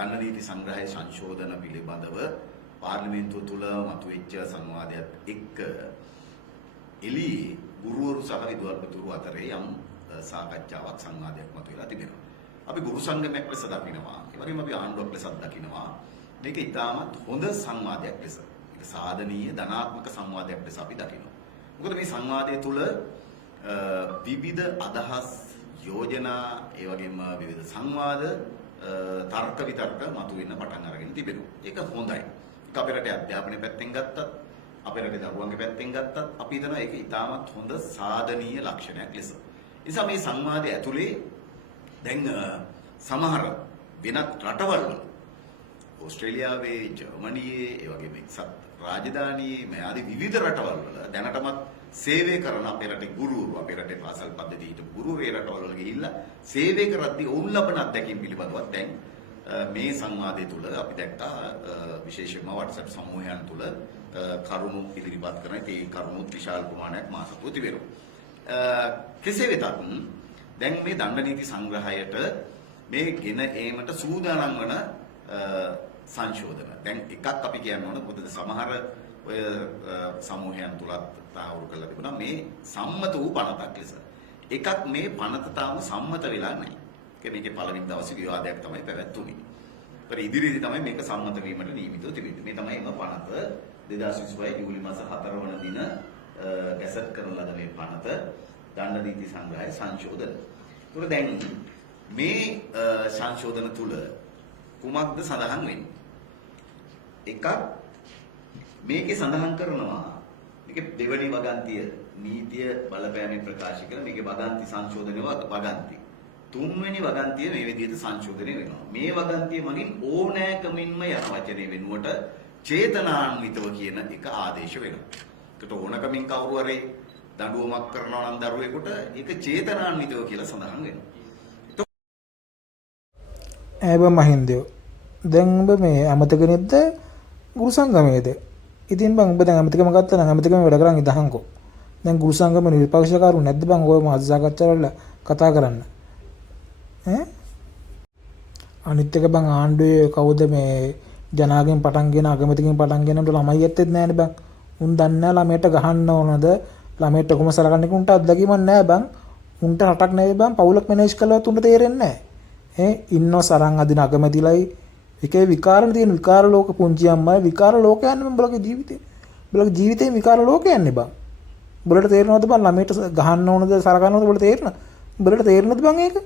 දණ්ඩ නීති සංග්‍රහයේ සංශෝධන පිළිබඳව පාර්ලිමේන්තුව තුළ මතුවෙච්ච සංවාදයක් එක්ක එළියේ ගුරුවරු සහ විදුහල්පතිවරු අතරේ යම් සාකච්ඡාවක් සංවාදයක් මතුවලා තිබෙනවා. අපි ගුරු සංගමයක් ලෙස දකිනවා. ඒ වගේම අපි ආණ්ඩුවක් ලෙසත් දකිනවා. මේක ඉතාමත් හොඳ සංවාදයක් ලෙස. ඒක සාධනීය ධනාත්මක සංවාදයක් ලෙස අපි දකිනවා. මොකද මේ සංවාදය තුළ විවිධ අදහස් යෝජනා ඒ වගේම විවිධ සංවාද තර්ක විතර්ක මතුවෙන්න පටන් අරගෙන තිබෙනවා. ඒක හොඳයි. ඒක අපේ රටේ අධ්‍යාපනය පැත්තෙන් ගත්තත් අපේ රටේ දරුවන්ගේ පැත්තෙන් ගත්තත් අපි හිතනවා ඒක ඉතාමත් හොඳ සාධනීය ලක්ෂණයක් ලෙස. ඒ නිසා මේ සංවාදය ඇතුලේ දැන් සමහර වෙනත් රටවල් වල ඕස්ට්‍රේලියාවේ ජර්මනියේ ඒ වගේම එක්සත් රාජධානියේ මේ ආදී විවිධ රටවල් වල දැනටමත් සේවය කරන අපේ රටේ ගුරුවරු අපේ රටේ පාසල් පද්ධතියේ හිටපු ගුරුවරු ඒ රටවල් වල ගිහිල්ලා සේවය කරද්දී ඔවුන් ලබන අත්දැකීම් පිළිබඳවත් දැන් මේ සංවාදය තුළ අපි දැක්කා විශේෂයෙන්ම WhatsApp සමූහයන් තුළ කරුණු ඉදිරිපත් කරන ඒ කරුණුත් විශාල ප්‍රමාණයක් මාසතුව තිබෙනවා. කෙසේ වෙතත් දැන් මේ දණ්ඩ නීති සංග්‍රහයට මේ ගෙන ඒමට සූදානම් වන සංශෝධන. දැන් එකක් අපි කියන්න ඕන මොකද සමහර ඔය සමූහයන් තුලත් තාවුරු කරලා තිබුණා මේ සම්මත වූ පනතක් ලෙස. එකක් මේ පනත තාම සම්මත වෙලා නැහැ. මේකේ පළවෙනි දවසේ විවාදයක් තමයි පැවැත්තුනේ. ඒත් ඉදිරියේදී තමයි මේක සම්මත වීමට නියමිතව තිබෙන්නේ. මේ තමයි එම පනත 2025 ජූලි මාස 4 වන දින ගැසට් කරන ලද මේ පනත දණ්ඩ නීති සංග්‍රහයේ සංශෝධන. ඒතර දැන් මේ සංශෝධන තුල කුමක්ද සඳහන් වෙන්නේ? එකක් මේකේ සඳහන් කරනවා මේකේ දෙවනි වගන්තිය නීතිය බලපෑමෙන් ප්‍රකාශ කරන මේකේ වගන්ති සංශෝධනය වගන්ති. තුන්වෙනි වගන්තිය මේ විදිහට සංශෝධනය වෙනවා. මේ වගන්තිය මගින් ඕනෑකමින්ම යන වචනේ වෙනුවට චේතනාන්විතව කියන එක ආදේශ වෙනවා. ඒකට ඕනකමින් කවුරු හරි දඬුවමක් කරනවා නම් දරුවෙකුට ඒක චේතනාන්විතව කියලා සඳහන් වෙනවා. ඇබ මහින්දයෝ දැන් ඔබ මේ අමතක නැද්ද ගුරු සංගමයේද? ඉතින් බං ඔබ දැන් අමතකම ගත්තා නම් අමතකම වැඩ කරන් ඉදහන්කෝ. දැන් ගුරු සංගම නිර්පක්ෂකරු නැද්ද බං ඔය මාධ්‍ය සාකච්ඡාවල කතා කරන්න? අනිත් එක බං ආණ්ඩුවේ කවුද මේ ජනාගෙන් පටන් ගෙන අගමැතිගෙන් පටන් ගෙන ළමයි ඇත්තෙත් නෑනේ බං. උන් දන්නේ ළමයට ගහන්න ඕනද ළමයට කොහොම සලකන්නේ උන්ට අත්දැකීමක් නෑ බං. උන්ට රටක් නෙවෙයි බං පවුලක් මැනේජ් කළවත් උන්ට තේරෙන්නේ නෑ. ඉන්නෝ සරන් අදින අගමැතිලයි එකේ විකාරණ තියෙන විකාර ලෝක පුංචි අම්මයි විකාර ලෝකයන් මම බලගේ ජීවිතේ. බලගේ ජීවිතේ විකාර ලෝකයන් නේ බං. බලට තේරෙනවද බං ළමයට ගහන්න ඕනද සලකන්න ඕනද බලට තේරෙනවද? බලට තේරෙනවද බං ඒක?